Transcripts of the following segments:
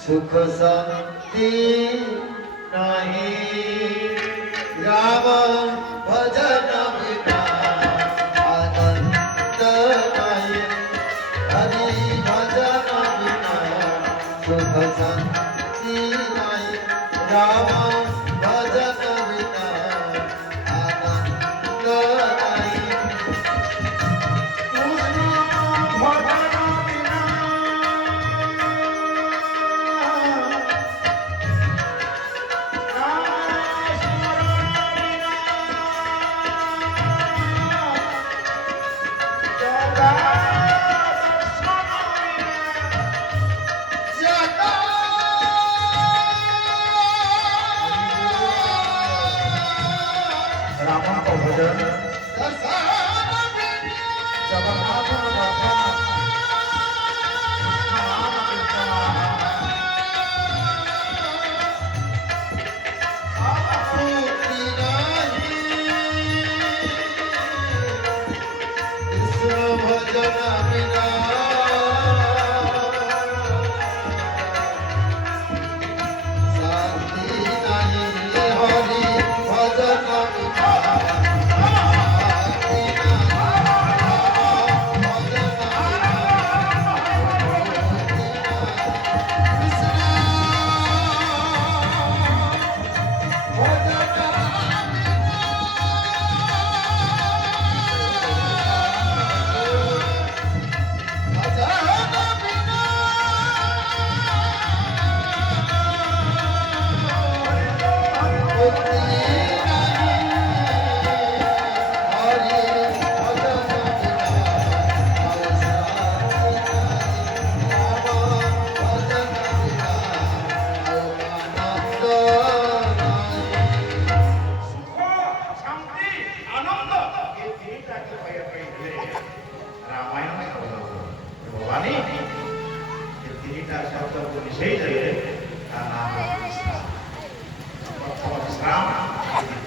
सुख शांति नहीं राम भजन बिना आनंद नहीं हरि भजन बिना सुख शांति नहीं राम भजन बिना आनंद नहीं रामा का भजन जगन्नाथ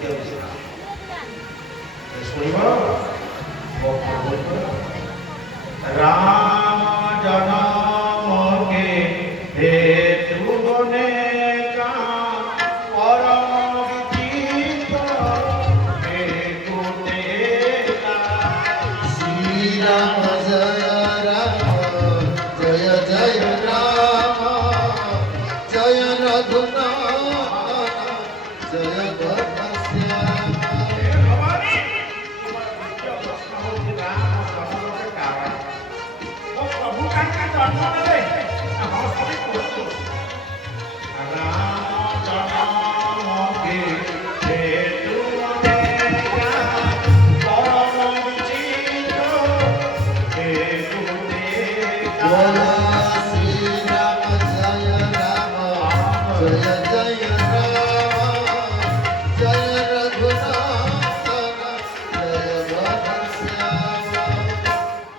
दर्शन राम जन्म के हेतु होने का परम विचित्र हेतु देता श्री राम जय जय राम जय रघुनाथ जय घनश्याम भवानी तुम्हारा प्रश्न हो कि राम जन्म के कारण वो प्रभु का जन्म ले हम सभी को राम जन्म के हेतु होने का परम विचित्र हेतु देता बोलो श्री राम जय जय राम जय रघुनाथ जय घनश्याम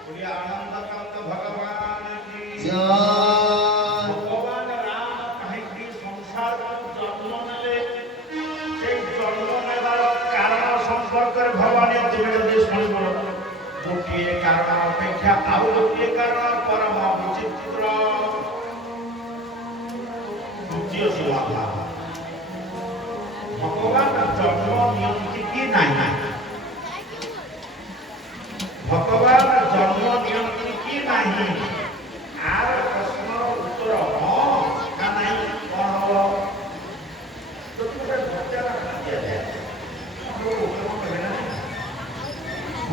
बोलिए आनंद कांत भगवान की जय भगवान राम कहीं संसार जन्म नेले সেই জন্ম নেবার কারণ সম্পর্কে ভগবান যদি শুনিব গোটিয়ে কারণ অপেক্ষা আরো গোটিয়ে কারণ পরম বিচিত্র দ্বিতীয় সমাধান ভগবান জন্ম নিয়ন্ত্রী কি নাই ভগবান জন্ম নিয়ন্ত্রী কি নাই আর প্রশ্নর উত্তর হ্যাঁ না নাই কোন হল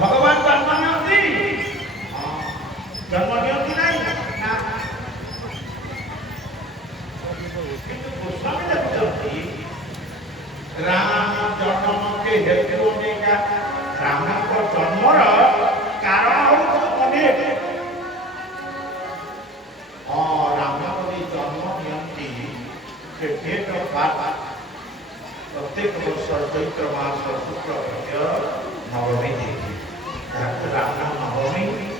ভগবান জন্ম নিয়ন্ত্রী জন্ম নিয়ন্ত্রী নাই না কিন্তু গোস্বামী দেখুଛନ୍ତି রাম জন্মকে হেতু অনেকা রামଙ୍କ ଜନ୍ମର କାରଣ ହେଉଛି ଅନେକ ରାମ ଯଦି ଜନ୍ମ ନିଅନ୍ତି ସେ ଡେଟ୍ ଅଫ୍ ବାର୍ଥ ପ୍ରତ୍ୟେକ ବର୍ଷ ଚୈତ୍ର ମାସ ଶୁକ୍ଳ ପକ୍ଷ ନବମୀ ତିଥି ରାମ ନବମୀ